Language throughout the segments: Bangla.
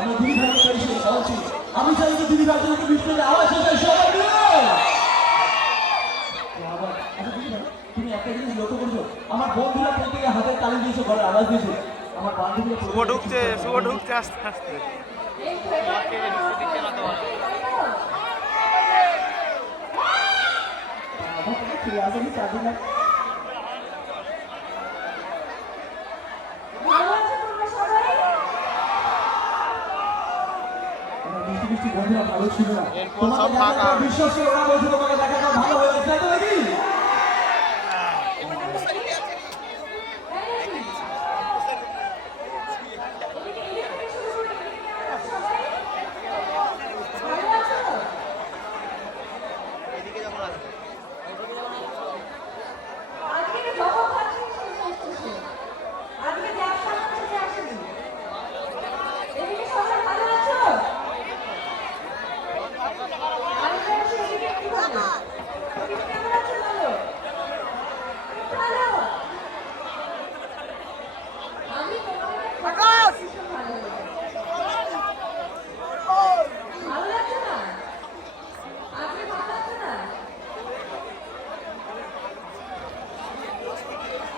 আমার দিদি ভাইকে পেয়েছি বলছি আমি চাই যে দিদি ভাইকে একটু বৃষ্টিতে আওয়াজ এসে সবাই মিলে আবার আচ্ছা দিদি ভাই তুমি একটা জিনিস লক্ষ্য করছো আমার বন্ধুরা প্রত্যেকে হাতের তালি দিয়েছে গলার আওয়াজ দিয়েছে আমার বান্ধবীরা শুভ ঢুকছে আস্তে আস্তে ফিরে আসেনি চারদিন বৃষ্টি বন্ধুরা ভালো ছিল না তোমাকে বিশ্বাস করে ওরা বলছে তোমাকে দেখা ভালো হয়ে গেছে তো নাকি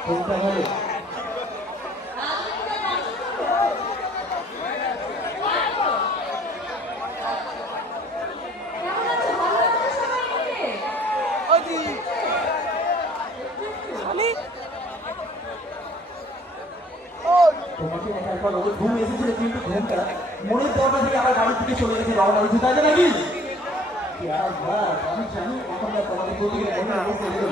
কোনটা ভালো তোমাকে দেখার পর ওদের ঘুম এসেছিল কিন্তু ঘুমটা মনের দরজা থেকে আবার গাড়ি থেকে চলে গেছে রওনা হয়েছে তাই না নাকি আমি জানি এখন তোমাদের প্রতিদিন মনে অবস্থা এগুলো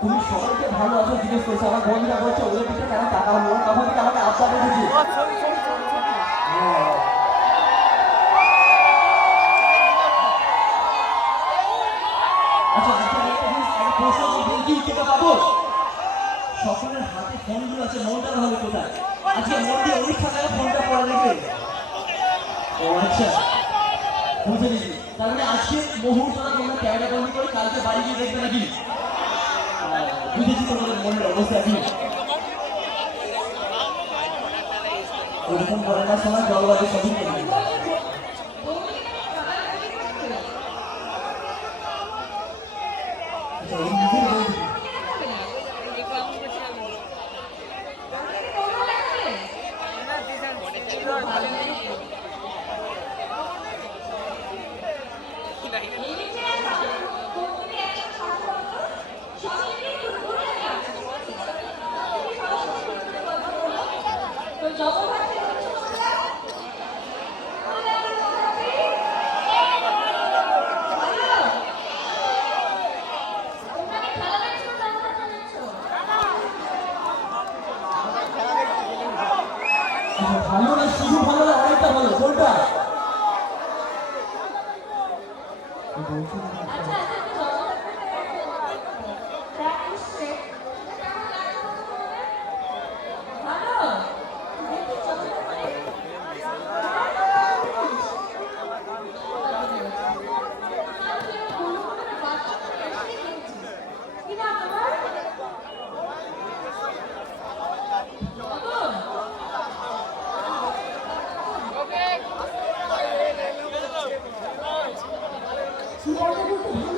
তুমি সবাইকে ভালো আছো জিজ্ঞেস করছো আমার বন্ধুরা বলছে ওদের দিকে কেন টাকা হলো তখন থেকে আমাকে আশা করেছি আচ্ছা পাবো সকলের হাতে ফোনগুলো আছে মনটা হলে কোথায় আজকে মন দিয়ে পরীক্ষা করে ফোনটা পড়ে রেখে ও আচ্ছা বুঝে নিচ্ছি তার মানে আজকে মুহূর্তটা তোমরা ক্যামেরা বন্দি করে কালকে বাড়ি গিয়ে দেখবে নাকি বুঝেছি তোমাদের মনের অবস্থা কি ওরকম করোনার সময় জলবায়ু সবই করবে ভালো না শুধু ভালো না অনেকটা ভালো কোনটা কি বলতে